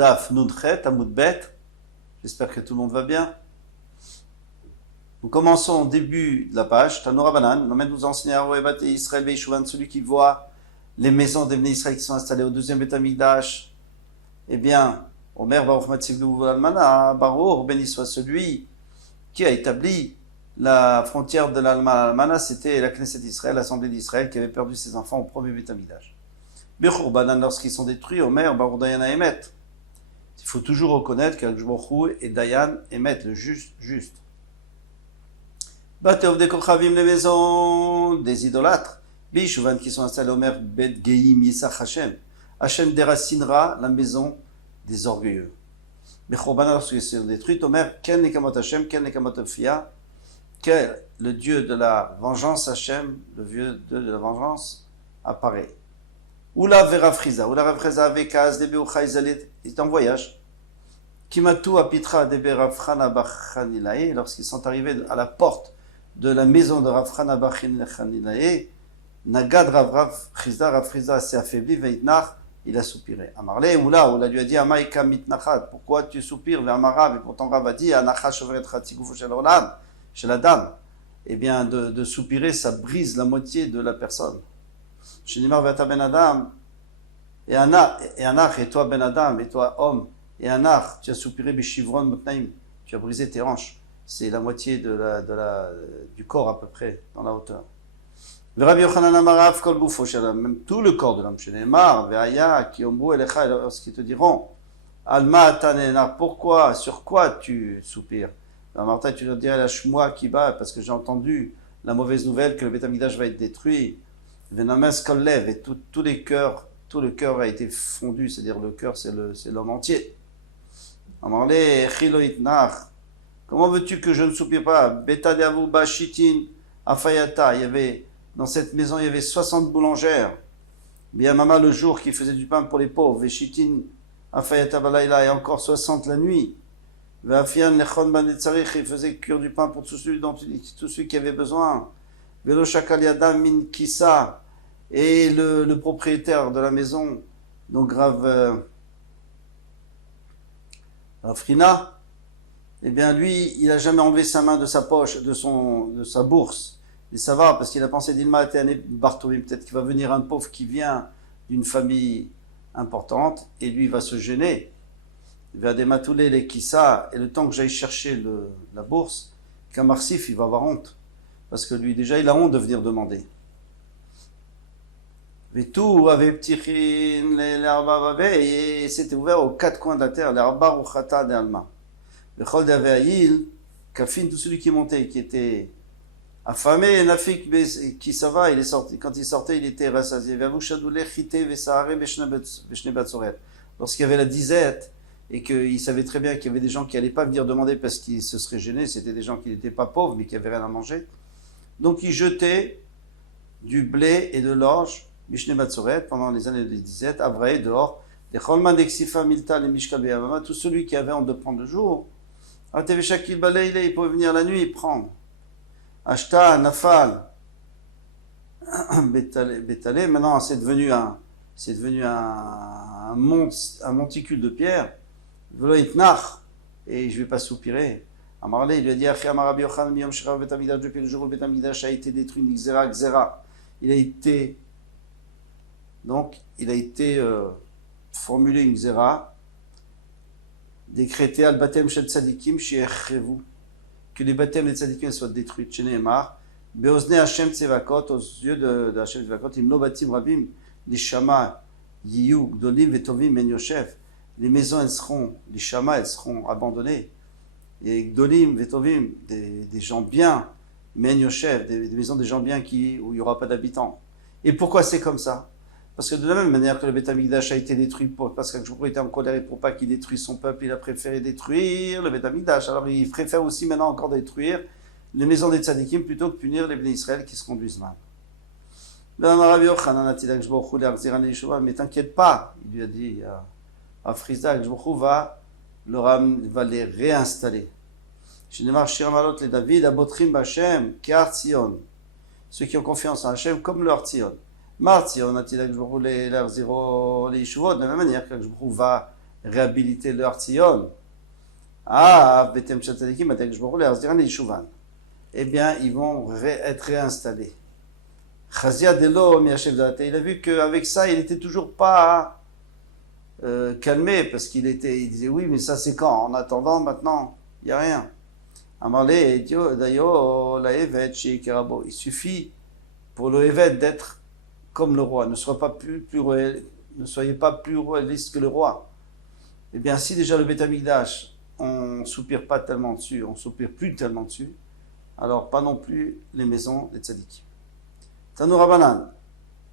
Daf Nunchet Amud Bet. J'espère que tout le monde va bien. Nous commençons au début de la page. Tanoura Banan. Mohamed nous enseigne à Roébat et Israël Veishouvan, celui qui voit les maisons des Bnei Israël qui sont installées au deuxième Beth Amikdash. Eh bien, Omer Baruch Matzivlu Almana, Baruch béni soit celui qui a établi la frontière de l'Almana, c'était la Knesset d'Israël, l'Assemblée d'Israël, qui avait perdu ses enfants au premier Beth Amikdash. Bechur Banan, lorsqu'ils sont détruits, Omer Baruch Dayan Emet. Il faut toujours reconnaître qu'Akadosh Baruch Hu est Dayan Emet, le juste. Bateov de Kochavim, les maisons des idolâtres. Bishouvan qui sont installés au Omer Bet Geim Yisach Hashem. Hashem déracinera la maison des orgueilleux. Bechorbanan, lorsqu'ils sont détruits, Omer Ken Nekamot Hashem, Ken Nekamot Fia. Quel le Dieu de la vengeance, Hashem, le Dieu de la vengeance, apparaît. Oula Vera Friza, Oula Rafreza Avekaz, Debe Uchaizalit, il est en voyage. Kimatu Apitra, Debe Rafrana Bachanilae, lorsqu'ils sont arrivés à la porte de la maison de Rafrana Bachanilae, Nagad Rav Friza s'est affaibli, Veitnach, il a soupiré. Amarle, Oula lui a dit, Amaika Mitnachat, pourquoi tu soupires vers Marav, et pourtant Rav a dit, Anacha Shoveret Chatigufo Shel Olam, chez la dame, eh bien, de soupirer, ça brise la moitié de la personne. Chez Nimar Vata Ben Adam, et Anach, et toi Ben Adam, et toi homme, et Anach, tu as soupiré Bishivron Motnaim, tu as brisé tes hanches. C'est la moitié du corps à peu près, dans la hauteur. Rabbi Yochanan Amarav Kol Gufo Shalom, même tout le corps de l'homme. Chez Neymar, Veaya, Kiombu Elecha, lorsqu'ils te diront, Alma Tanenar, pourquoi, sur quoi tu soupires? Dans Martin, tu leur dirais la Shmoa qui bat, parce que j'ai entendu la mauvaise nouvelle que le Beth Amikdash va être détruit. Venames Kollev, et tout le cœur a été fondu, c'est-à-dire le cœur, c'est l'homme entier. Amarle, Chiloit Nach, comment veux-tu que je ne soupire pas? Beta de Avouba Shitin, Afayata, dans cette maison, il y avait 60 boulangères. Biamama le jour qui faisait du pain pour les pauvres, Veshitin, Afayata Balaïla, et encore 60 la nuit. Veafian Nechon Banetzarich, il faisait cuire du pain pour tous ceux qui avaient besoin. Velo Shakal Yadam Min Kissa, et le propriétaire de la maison, donc Rav Frina, eh bien lui, il n'a jamais enlevé sa main de sa poche, de sa bourse. Et ça va, parce qu'il a pensé d'Ilma Téané Bartoli, peut-être qu'il va venir un pauvre qui vient d'une famille importante, et lui il va se gêner. Il va dématouler les kissa, et le temps que j'aille chercher la bourse, Kamarsif, il va avoir honte. Parce que lui, déjà, il a honte de venir demander. Et c'était ouvert aux quatre coins de la terre, l'Arba Ruchata de Alma. Le Chol d'Aveaïl, Kafin, tout celui qui montait, qui était affamé, Nafik, qui ça va, il est sorti. Quand il sortait, il était rassasié. Lorsqu'il y avait la disette, et qu'il savait très bien qu'il y avait des gens qui n'allaient pas venir demander parce qu'ils se seraient gênés, c'était des gens qui n'étaient pas pauvres, mais qui n'avaient rien à manger. Donc il jetait du blé et de l'orge, Mishne Batsoret, pendant les années de disette, Avraé, dehors, des Cholman d'Exifa, Milta, les Mishkal Beyamama, tout celui qui avait honte de prendre le jour, Ateveshakil Baleile, il pouvait venir la nuit et prendre. Ashta, Nafal, Betale, maintenant c'est devenu un monticule de pierre, Velo Itnach, et je ne vais pas soupirer. Amarle, il lui a dit, Achi Amarabi Yochanan, Miyom Shirav Bet Amikdash, depuis le jour où le Bet Amikdash a été détruit, Xera. Il a été formulé une Xera, décrété al Batem Shel Tzadikim, She'echrevu, que les Batem des Tzadikim soient détruits, Sheneemar, Beozne Hashem Tzevakot, aux yeux de Hashem Tzevakot, Imlo Batim Rabim, les Shama, Yiyu, Gdolim, Vetovim, Men Yoshev, les maisons, les Shama, elles seront abandonnées. Et Gdolim, Vetovim, des gens bien, Men Yoshev, des maisons des gens bien où il n'y aura pas d'habitants. Et pourquoi c'est comme ça? Parce que de la même manière que le Beth Amikdash a été détruit parce que Jour était en colère et pour pas qu'il détruise son peuple, il a préféré détruire le Beth Amikdash. Alors il préfère aussi maintenant encore détruire les maisons des tzadikim plutôt que punir les Bnei Israël qui se conduisent mal. Mais t'inquiète pas, il lui a dit à Frisa, que va les réinstaller. Les David, Abotrim Bachem, Kear Tzion. Ceux qui ont confiance en Hachem comme leur Tzion. Mar Tzion, a-t-il que je les Yeshuvot, de la même manière que je va réhabiliter leur Tzion. Ah, Betem Shatadikim, eh bien, ils vont être réinstallés. Chazia Delo, Miachev Date, il a vu qu'avec ça, il n'était toujours pas calmé, parce il disait oui, mais ça c'est quand? En attendant, maintenant, il n'y a rien. Amarle, Dayo, la Evet, chez Kerabo. Il suffit pour le Evet d'être comme le roi. Ne soyez pas plus royaliste que le roi. Eh bien, si déjà le Beth Amikdash, on soupire pas tellement dessus, on soupire plus tellement dessus, alors pas non plus les maisons des tzadikim. Tanou Rabbanan.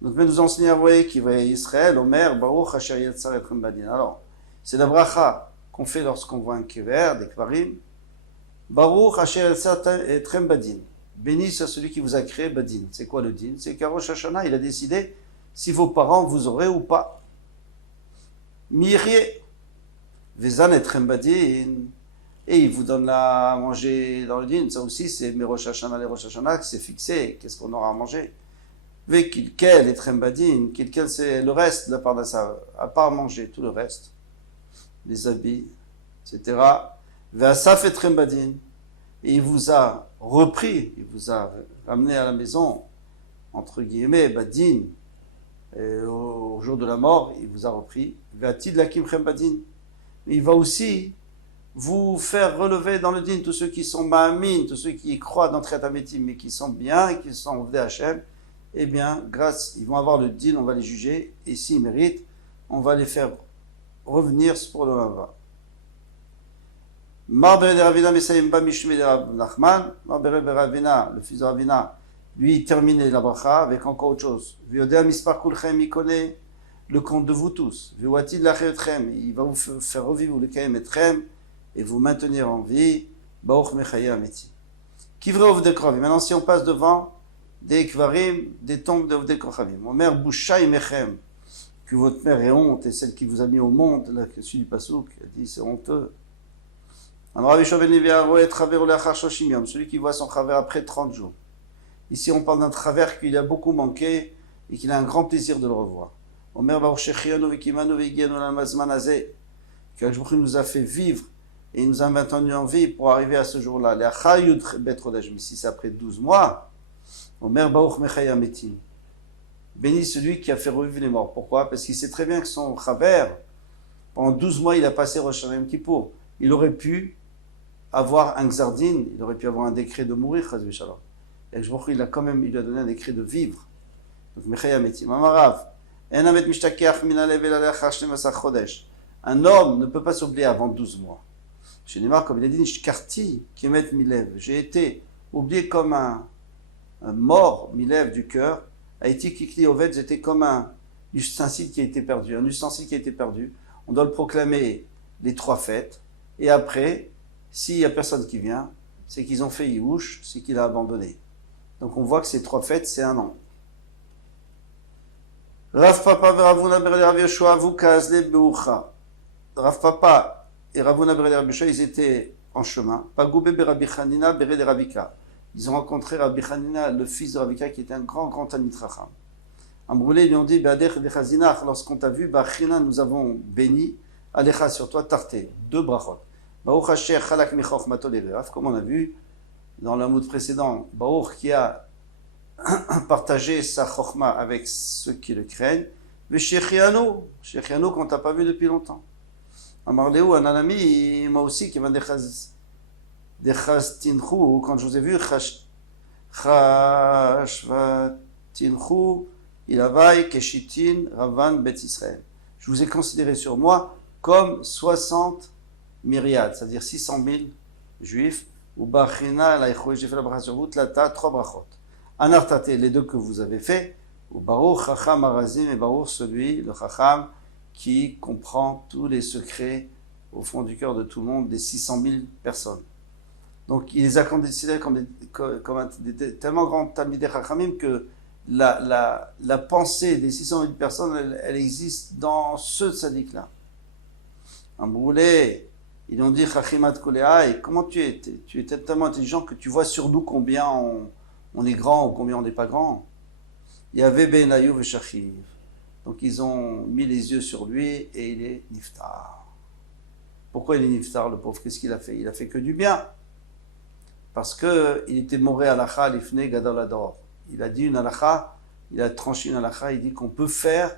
Donc, nous enseigner à voir qui va Israël, Omer, Baruch, Asher Yetzar Etrem Badin. Alors, c'est la bracha qu'on fait lorsqu'on voit un kever, des kvarim. Baruch, Asher Yetzar Etrem Badin. Béni soit celui qui vous a créé Badin. C'est quoi le din? C'est qu'à Rosh Hashanah, il a décidé si vos parents vous aurez ou pas. Mirie. Vezan Etrem Badin. Et il vous donne à manger dans le din. Ça aussi, c'est mes Rosh Hashanah, les Rosh Hashanah, c'est fixé. Qu'est-ce qu'on aura à manger? Kilkel et Trembadin, Kilkel c'est le reste de la part de ça, à part manger, tout le reste, les habits, etc. Ve'asaf et Trembadin, et il vous a repris, il vous a ramené à la maison, entre guillemets, Badin, et au jour de la mort, il vous a repris. Ve'atid lakim Trembadin, il va aussi vous faire relever dans le din tous ceux qui sont ma'amin, tous ceux qui croient dans Tchiat HaMetim, mais qui sont bien, et qui sont v'dei Hashem. Eh bien, grâce, ils vont avoir le deal, on va les juger, et s'ils méritent, on va les faire revenir pour le Mava. Marbere de Ravina, Mesayimba, Mishme de Rav Nachman, Marbere de Ravina, le fils de Ravina, lui, il terminait la bracha avec encore autre chose. Viodea Mispar Kulchem, il connaît le compte de vous tous. Viwatid Lachetchem, il va vous faire revivre le Kaim Etrem, et vous maintenir en vie. Baruch Mechaya Ameti. Kivre Ovde Kravim. Maintenant, si on passe devant des kvarim, des tombes de Ovdei Kochavim. Mon mère Bouchaï Mechem, que votre mère est honte, et celle qui vous a mis au monde, là, que celui du Passouk, a dit c'est honteux. Celui qui voit son chaver après 30 jours. Ici, on parle d'un chaver qu'il a beaucoup manqué et qu'il a un grand plaisir de le revoir. Omer que nous a fait vivre et il nous a maintenu en vie pour arriver à ce jour-là. Si c'est après 12 mois, Omer Baruch Mechaya Metim. Béni celui qui a fait revivre les morts. Pourquoi? Parce qu'il sait très bien que son chaver, pendant 12 mois, il a passé Rosh Hashanah Yom Kippour. Il aurait pu avoir un gzardin, il aurait pu avoir un décret de mourir, Chaz v'Shalom. Et il a quand même, il lui a donné un décret de vivre. Donc Mechaya Metim. Amarav. Un homme ne peut pas s'oublier avant 12 mois. Chez Neymar, comme il a dit, j'ai été oublié comme un mort, Milev du cœur, a été Kikli Oved, c'était comme un ustensile qui a été perdu. Un ustensile qui a été perdu. On doit le proclamer les 3 fêtes. Et après, s'il n'y a personne qui vient, c'est qu'ils ont fait Yihush, c'est qu'il a abandonné. Donc on voit que ces 3 fêtes, c'est un an. Rav Papa et Ravuna Bereder Rav Yoshua Vukazle Beucha. Rav Papa et Ravuna Bereder Rav Yoshua, ils étaient en chemin. Pagoube Rabbi Chanina Bereder Rabika. Ils ont rencontré Rabbi Chanina, le fils de Rabika, qui était un grand Talmid Chacham. Amroulé, ils lui ont dit, lorsqu'on t'a vu, nous avons béni, Alecha sur toi, Tarté, 2 brachot. Baruch Hashem, Chalak Michoch Matoléraf, comme on a vu dans le mood précédent, Baruch qui a partagé sa chokhma avec ceux qui le craignent, mais Shechianu qu'on t'a pas vu depuis longtemps. Amarléou, un ami, moi aussi, qui m'a dit, quand je vous ai vu, Ilavai Keshitin Ravan Bet Israël. Je vous ai considéré sur moi comme 60 myriades, c'est-à-dire 600 000 juifs. Ou Bachina, j'ai fait la bracha sur vous, Tlata, 3 brachot. Anartate, les 2 que vous avez fait. Ou Baruch Chacham Arazim, et Baruch celui, le Chacham, qui comprend tous les secrets au fond du cœur de tout le monde, des 600 000 personnes. Donc il les a considérés comme tellement grands Talmidei Chachamim que la pensée des 600 000 personnes, elle existe dans ce tzaddik-là. Un brûlé, ils ont dit Chachimat Koleai, comment tu es? Tu es tellement intelligent que tu vois sur nous combien on est grand ou combien on n'est pas grand. Il y avait Ben Ayuv et Shachiv. Donc ils ont mis les yeux sur lui et il est niftar. Pourquoi il est niftar, le pauvre? Qu'est-ce qu'il a fait? Il a fait que du bien. Parce qu'il était moré halakha lifnei gadol hador. Il a dit une halakha, il a tranché une halakha, il dit qu'on peut faire,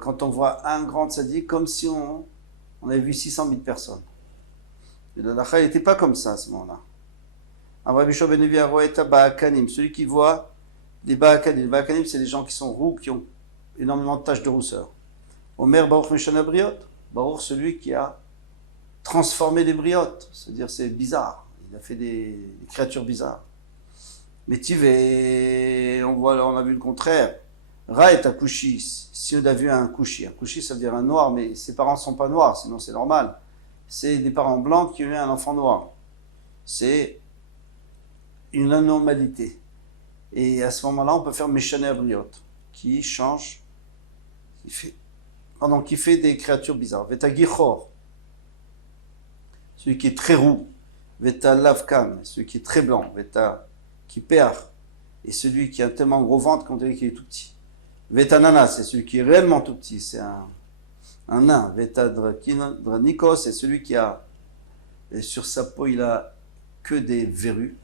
quand on voit un grand tzaddik, comme si on avait vu 600 000 personnes. Et l'halakha, il n'était pas comme ça à ce moment-là. Rabbi Shua ben Levi Aroeta Ba'akanim, celui qui voit les Ba'akanim. Les Ba'akanim, c'est les gens qui sont roux, qui ont énormément de taches de rousseur. Omer Baruch Meshana Briot, Baruch, celui qui a transformé les briotes, c'est-à-dire c'est bizarre. Il a fait des créatures bizarres. Mais Tivé, on a vu le contraire. Ra est Akushi, si on a vu un Kushi ça veut dire un noir, mais ses parents ne sont pas noirs, sinon c'est normal. C'est des parents blancs qui ont eu un enfant noir. C'est une anormalité. Et à ce moment-là, on peut faire Meshaner Briot, qui change, qui fait des créatures bizarres. Veta Gichor, celui qui est très roux. Veta Lavkam, celui qui est très blanc. Veta Kiper, et celui qui a tellement gros ventre qu'on dirait qu'il est tout petit. Veta Nana, c'est celui qui est réellement tout petit, c'est un nain. Veta Dranikos, c'est celui qui a, et sur sa peau, il a que des verrues.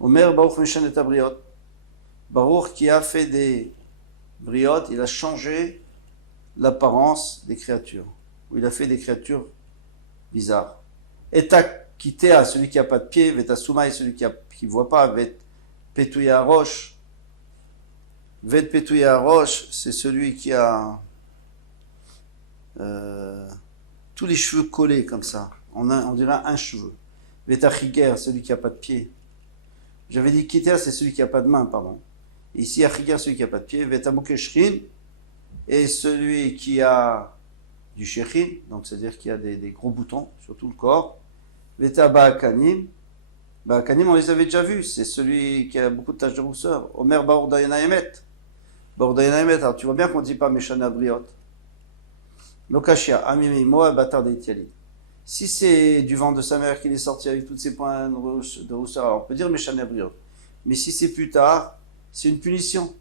Omer Baruch Meshan et Briot. Baruch qui a fait des briotes, il a changé l'apparence des créatures. Ou il a fait des créatures bizarres. Eta Kitea, celui qui n'a pas de pied. Veta Soumaï, celui qui ne voit pas. Vet Petouya Roche. Vet Petouya Roche, c'est celui qui a tous les cheveux collés comme ça. On dirait un cheveu. Veta Chiger, celui qui n'a pas de pied. J'avais dit Kitea, c'est celui qui n'a pas de main, pardon. Ici, Achigar, celui qui n'a pas de pied. Vetamukeshrin, et celui qui a du shechin, donc c'est-à-dire qui a des gros boutons sur tout le corps. Veta Ba'akanim. Ba'akanim, on les avait déjà vus. C'est celui qui a beaucoup de taches de rousseur. Omer Baordayana Emet. Baordayana Emet, alors tu vois bien qu'on ne dit pas Meshana Briot. Lokashia, Amimi, Moab, Batar d'Etiali. Si c'est du ventre de sa mère qu'il est sorti avec toutes ces points de rousseur, alors on peut dire Meshana Briot. Mais si c'est plus tard, c'est une punition.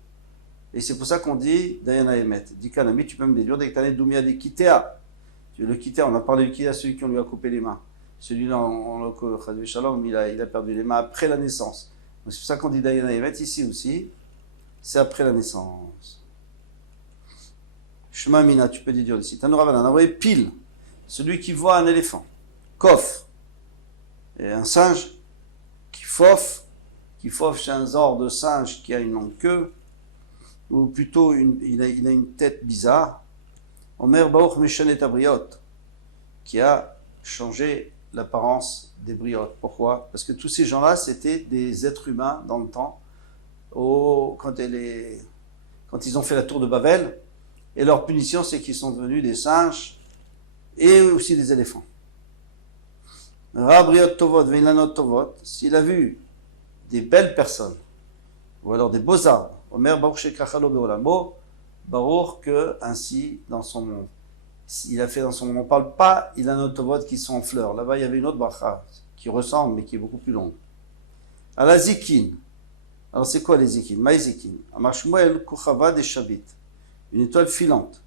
Et c'est pour ça qu'on dit Dayana Emet. Dit Kanami, tu peux me déduire dès que tu as Doumia de Kitea. Le Kitea, on a parlé du Kitea, celui qui on lui a coupé les mains. Celui-là, il a perdu les mains après la naissance. Donc c'est pour ça qu'on dit Dayana Emet. Ici aussi, c'est après la naissance. Shema Mina, tu peux déduire ici. Tanuravanan, envoyé pile. Celui qui voit un éléphant. Kof. Et un singe qui fof. C'est un genre de singe qui a une longue queue, ou plutôt il a une tête bizarre. Omer Baruch Meshanet Abriot, qui a changé l'apparence des briotes. Pourquoi? Parce que tous ces gens-là, c'était des êtres humains dans le temps, quand ils ont fait la tour de Babel, et leur punition, c'est qu'ils sont devenus des singes et aussi des éléphants. Rabriot Tovot, Veinanot Tovot, s'il a vu des belles personnes, ou alors des beaux arbres. Omer Baruch Shekachalo Beolamo, Baruch que ainsi dans son monde. Il a fait dans son monde. On ne parle pas, il a un autovot qui sont en fleurs. Là-bas, il y avait une autre bracha qui ressemble, mais qui est beaucoup plus longue. À la zikin. Alors, c'est quoi les zikin? Maïzikin. Amar Shmuel Kuchava des Shabit. Une étoile filante.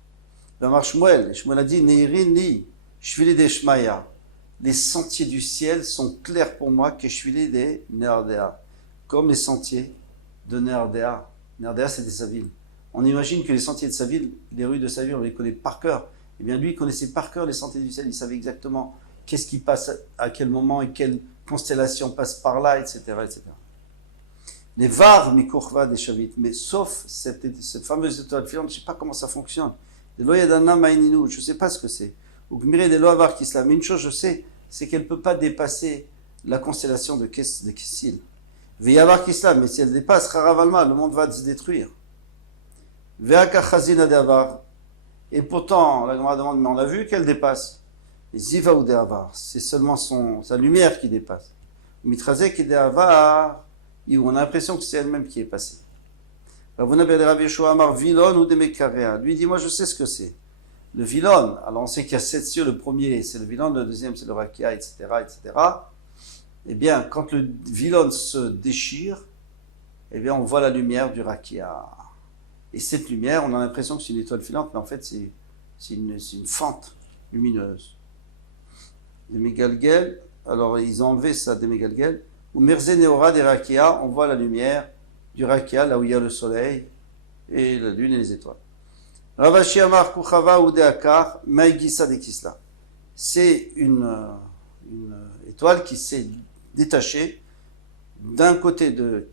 Amar Shmuel. Shmuel a dit Neirin ni Shvili des Shmaya. Les sentiers du ciel sont clairs pour moi que Shvili des Neardea. Comme les sentiers de Nerdea. Nerdea, c'était sa ville. On imagine que les sentiers de sa ville, les rues de sa ville, on les connaît par cœur. Eh bien, lui, il connaissait par cœur les sentiers du ciel. Il savait exactement qu'est-ce qui passe à quel moment et quelle constellation passe par là, etc. etc. Les Var, Mikurva, des Shavit. Mais sauf cette fameuse étoile filante, je ne sais pas comment ça fonctionne. Je ne sais pas ce que c'est. Ou Gmiré des Loavar Kisla. Mais une chose, je sais, c'est qu'elle ne peut pas dépasser la constellation de Kessil. Veyavar Kisla, mais si elle dépasse Haravalma, le monde va se détruire. Veaka Chazina de Avar. Et pourtant, la Gemara demande, mais on a vu qu'elle dépasse. Ziva ou de Avar, c'est seulement sa lumière qui dépasse. Mitrazek et de Avar, on a l'impression que c'est elle-même qui est passée. Vilon ou de Mekarea. Lui dit, moi je sais ce que c'est. Le Vilon, alors on sait qu'il y a 7 cieux, le premier c'est le Vilon, le deuxième c'est le Rakia, etc., etc. Eh bien, quand le Vilon se déchire, eh bien, on voit la lumière du Rakia. Et cette lumière, on a l'impression que c'est une étoile filante, mais en fait, c'est une fente lumineuse. des Megalgel. Alors ils ont enlevé ça des Megalgel. Ou Merze Neora des Rakia, on voit la lumière du Rakia, là où il y a le soleil et la lune et les étoiles. Ravashi Amar Kuchava ou Deakar, Maïgisa de Kisla. C'est une étoile qui s'est détachée d'un côté de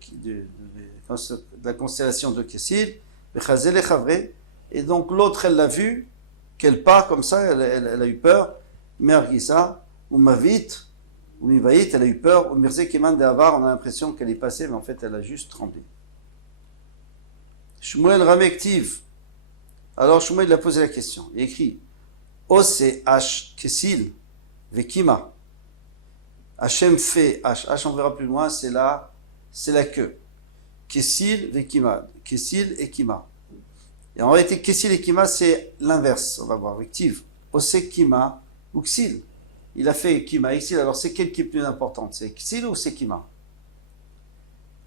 la constellation de Kessil, et donc l'autre elle l'a vue, qu'elle part comme ça, elle a eu peur, Mergisa, ou Mavit, ou Mivait, elle a eu peur, ou Mirze Keman de Avar, on a l'impression qu'elle est passée, mais en fait elle a juste tremblé. Shmuel Ramektiv, alors Shmuel il a posé la question, il écrit O-C-H Kessil, Vekima. Hachem fait H. H, on verra plus loin, c'est la queue. Kessil, Vekima. Kessil et Kima. Et en réalité, Kessil et Kima, c'est l'inverse. On va voir. Active. Ose Kima ou Ksil. Il a fait Kima et Ksil. Alors, c'est quelle qui est plus importante? C'est Ksil ou c'est Kima?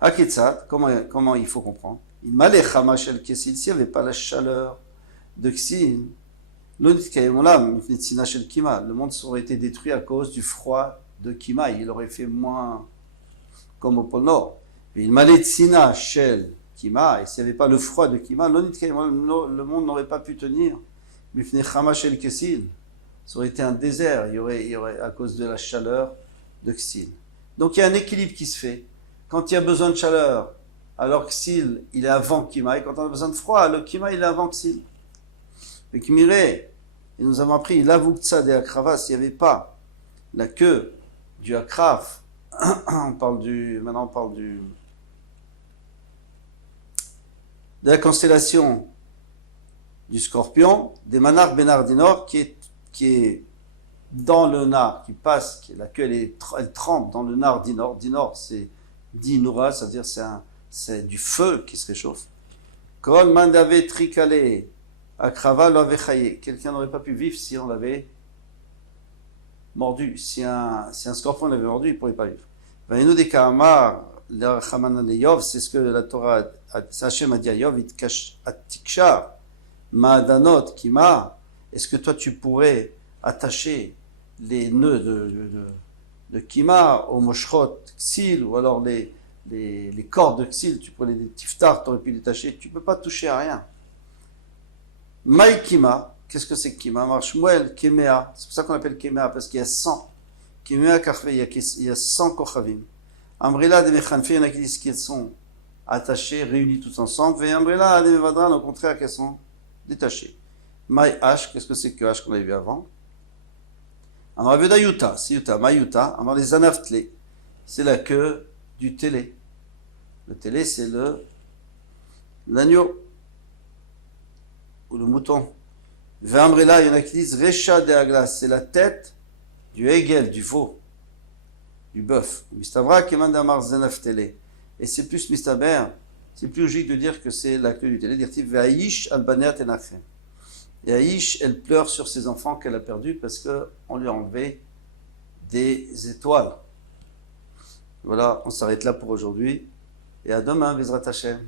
Aketsat, comment il faut comprendre? Il m'allait Hamashel Kessil. S'il n'y avait pas la chaleur de Ksil, le monde aurait été détruit à cause du froid de Kima. Il aurait fait moins comme au pôle Nord. Il m'allait Tsina Shel Kima, et s'il n'y avait pas le froid de Kima, le monde n'aurait pas pu tenir. Shel Kessil, ça aurait été un désert, il y aurait à cause de la chaleur de Ksil. Donc il y a un équilibre qui se fait. Quand il y a besoin de chaleur, alors Ksil, il est avant Kima, et quand on a besoin de froid, le Kima, il est avant Ksil. Et Kimiré, et nous avons appris, l'avouksa de Akrava, s'il n'y avait pas la queue du Akrav, maintenant on parle de la constellation du Scorpion, des Manar Benar Dinor, qui est dans le Nar, la queue elle trempe dans le Nar Dinor. Dinor, c'est Dinura, c'est-à-dire c'est du feu qui se réchauffe. Kol Mandave Trikale, Akrava Loavechaye. Quelqu'un n'aurait pas pu vivre si on l'avait mordu. Si un scorpion l'avait mordu, il ne pourrait pas vivre. Vainu de Kaamar, c'est ce que la Torah, Hachem a dit à Yov, Atikshar, Ma'adanot, Kima. Est-ce que toi tu pourrais attacher les nœuds de Kima au Moshrot Ksil, ou alors les cordes de Ksil, tu pourrais les tiftar, tu aurais pu les détacher, tu ne peux pas toucher à rien. Maï Kima, qu'est-ce que c'est Kima? Marshmuel, Kemea, c'est pour ça qu'on appelle Kemea, parce qu'il y a 100. Kemea Karfe, il y a 100 Kochavim. Ambrella de Mechanfe, il y en a qui disent qu'elles sont attachées, réunies toutes ensemble. Et Ambrella de Mevadran, au contraire, qu'elles sont détachées. Maï H, qu'est-ce que c'est que H qu'on avait vu avant? Amraveda Yuta, c'est Yuta. Maï Yuta, Amar les Anaftle, c'est la queue du télé. Le télé, c'est l'agneau. Ou le mouton. V'amrela, il y en a qui disent Recha de Aglas, c'est la tête du Hegel, du veau, du bœuf. Mistavra Kemandamar Zenaf Télé. Et c'est plus Mistaber, c'est plus logique de dire que c'est la queue du télé. Dire-t-il Ve'aïsh Albanéat Enachem. Et Aïch, elle pleure sur ses enfants qu'elle a perdus parce qu'on lui a enlevé des étoiles. Voilà, on s'arrête là pour aujourd'hui. Et à demain, Bezrat Hashem.